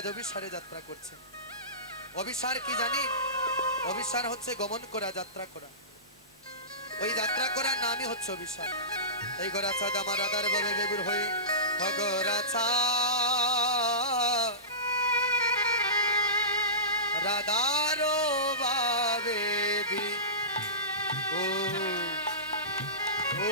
আজ অভিসারে যাত্রা করছে। অভিসার কি জানি? অভিসার হচ্ছে গমন করা, যাত্রা করা। ওই যাত্রা করার নামই হচ্ছে অভিসার। এই গোরাচাঁদ আমার রাধার বাবে বেগুর হয়ে গোরাচাঁদ রাধার বাবে ও ও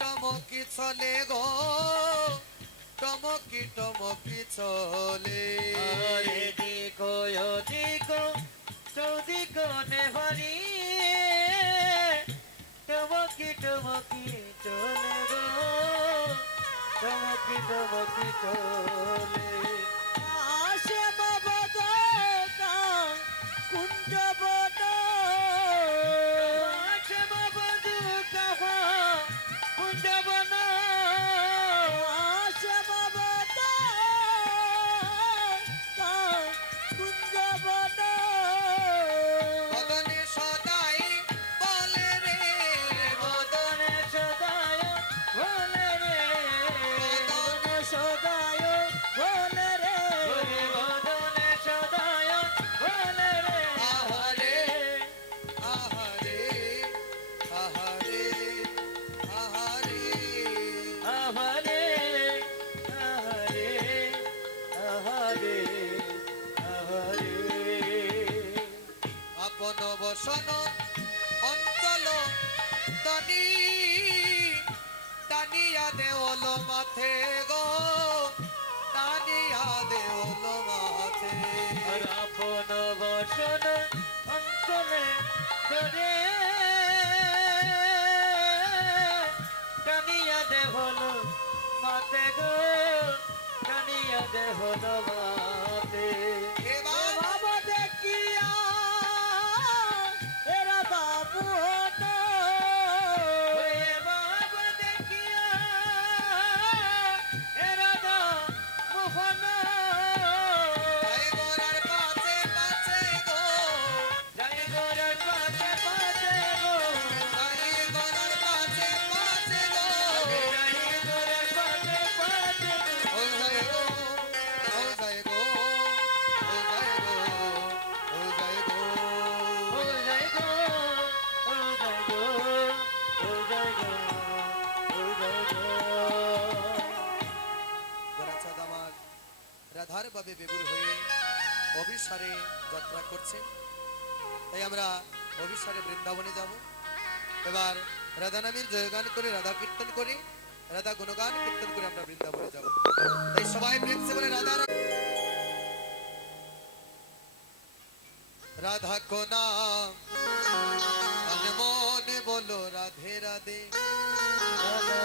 টমকি চলে গো, টমকি টমকি চলে। আরে দিকো দিকো চৌদিকো নেহারি টমকি টমকি চলে গো, টমকি টমকি চলে। আসে মবদ কুঞ্জ বদ, আসে মবদ কাহা কুঞ্জ বন, আসে মবদ কুঞ্জ বন। মদনে সদাই বলে রে, মদনে সদায় বলে রে, মদনে সদায় বলে রে, মদনে সদায় বলে রে। আহারে আহারে আহারে আহারে আহারে আহারে আহারে আহারে। আপন বসন অঞ্চল তনি টানিয়া দেওল মাথে গো, টানিয়া দেওল মাথে। আর আপন বসন অঞ্চলে ধরে টানিয়া দে হলো মাতে গো, টানিয়া দে হলো মাতে। এবার বাবা দেখিয়া এরা বাবু হতো, বাবা দেখিয়া এরা মোহন। জয় গোরার পাছে পাছে গো, জয় গোরার পাশে পাশে গো, জয় গোরার পাছে পাছে গো, জয় গোরার পাশে পাশে গো। ও জয় গো, ও জয় গো, ও জয় গো, ও জয় গো। ও জয় গো, ও জয় গো, ও জয় গো, ও জয় গো। গোরাচাঁদ আমার রাধার বাবে বেগুর হয়ে অভিসারে যাত্রা করছে। তাই আমরা অভিসারে বৃন্দাবনে যাব। এবার রাধা নামের জয়গান করে, রাধা কীর্তন করে, রাধা গুণগান কীর্তন করে আমরা বৃন্দাবনে যাব। তাই সবাই প্রেমসে বলে রাধা রাধা কো নাম মনে বলো রাধে রাধে। রাধা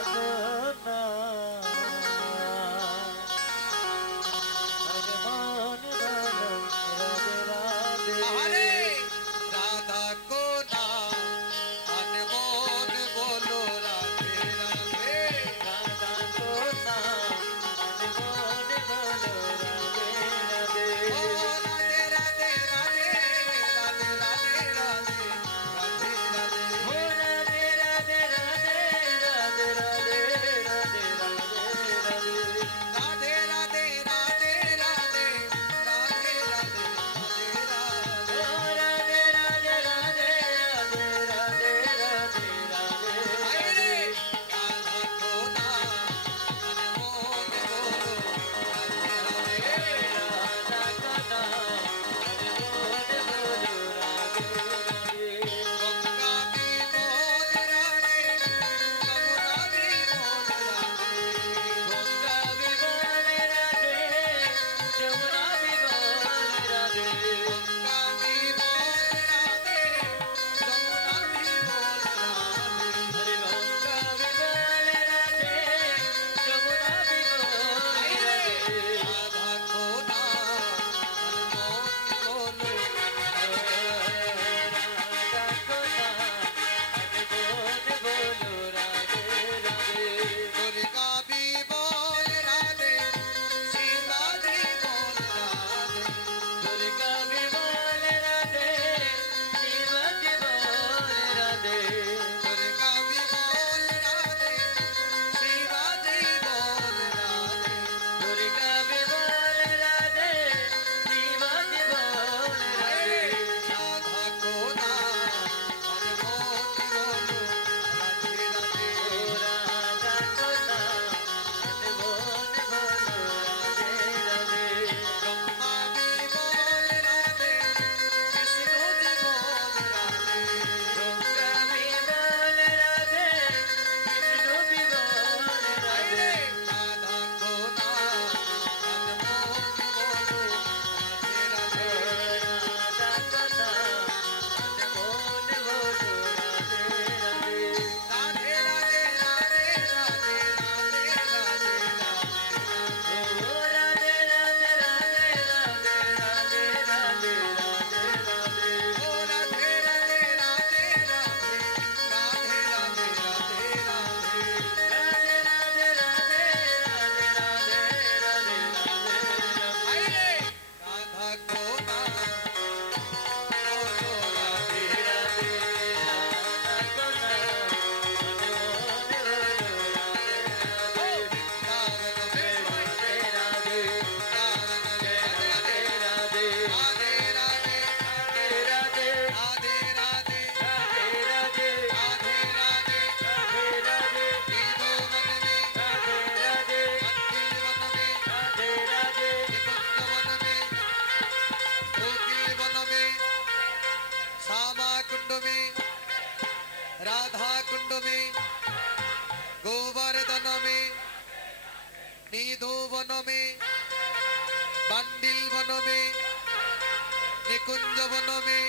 निकुंज वन में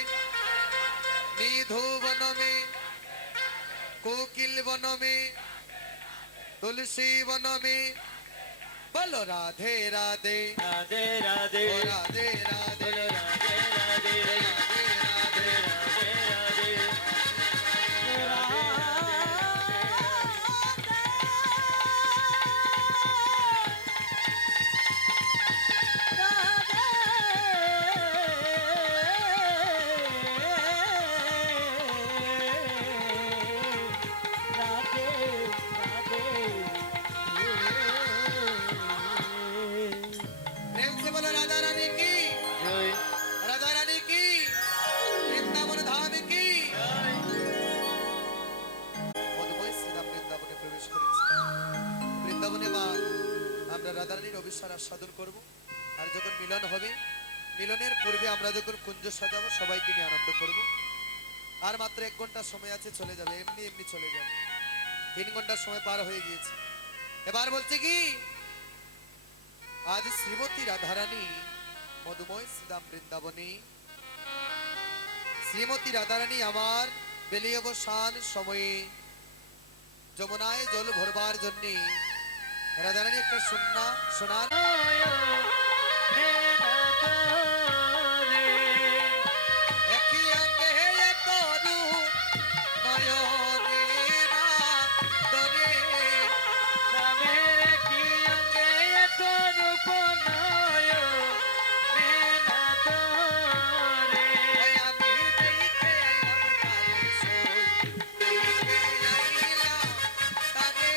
निधु वन में कोकिल वन में तुलसी वन में बोलो राधे राधे राधे राधे ओ राधे राधे बोलो राधे राधे राधे राधे राधे प्रेम से बोलो राधा रानी की জয় राधा रानी की वृंदावन धाम की মধুময় শ্রীরাম বৃন্দাবনে প্রবেশ করেছি বৃন্দাবনে বা আমরা রাধা রানীর অভিসার আস্বাদন করব আর যখন মিলন হবে মিলনের পূর্বে আমরা যখন কুঞ্জ সাজাবো সবাইকে নিয়ে আনন্দ করব আর মাত্র 1 ঘন্টা সময় আছে চলে যাবে এমনি এমনি চলে যাবে 3 ঘন্টার সময় পার হয়ে গিয়েছে এবার বলছে কি আজ শ্রীমতী রাধারানী মধুময় শ্রীরাম বৃন্দাবনে শ্রীমতী রাধারানী আমার বেলি অবসান সময়ে যমুনায় জল ভরবার জন্য রাধারানী একটা সোনার একই অঙ্গে এক রূপ নয়নে মাধুরী। ওই আমি দেখে আইলাম তারে সই, দেখে আইলাম তারে।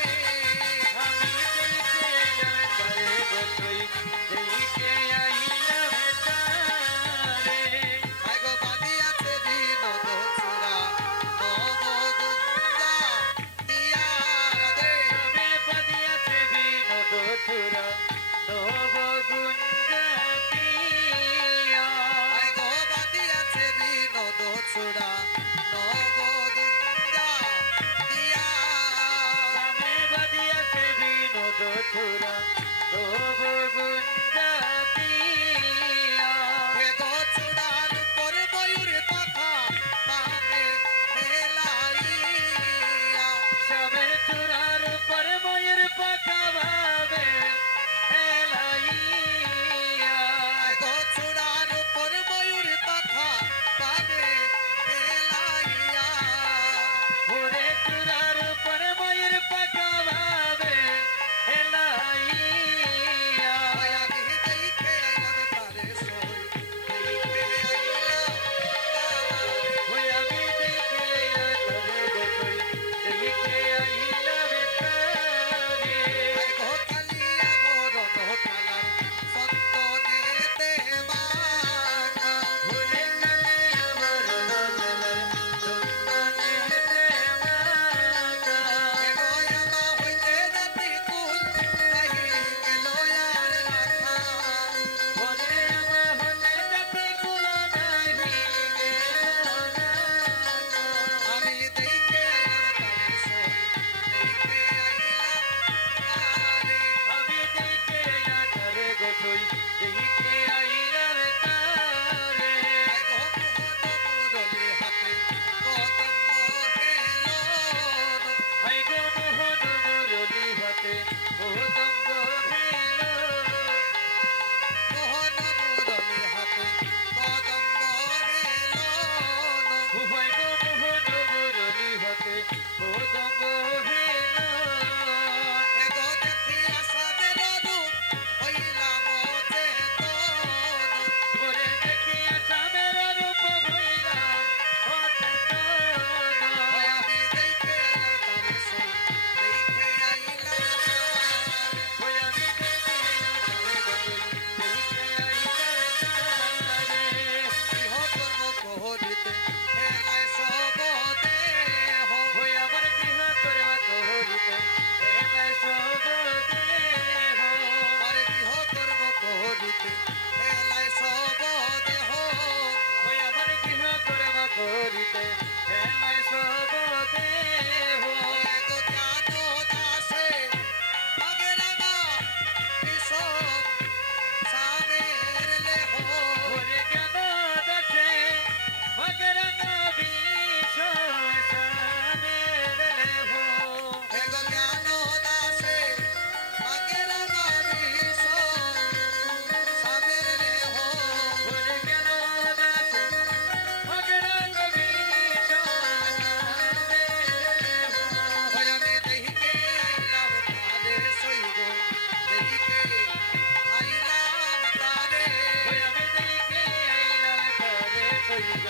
জয়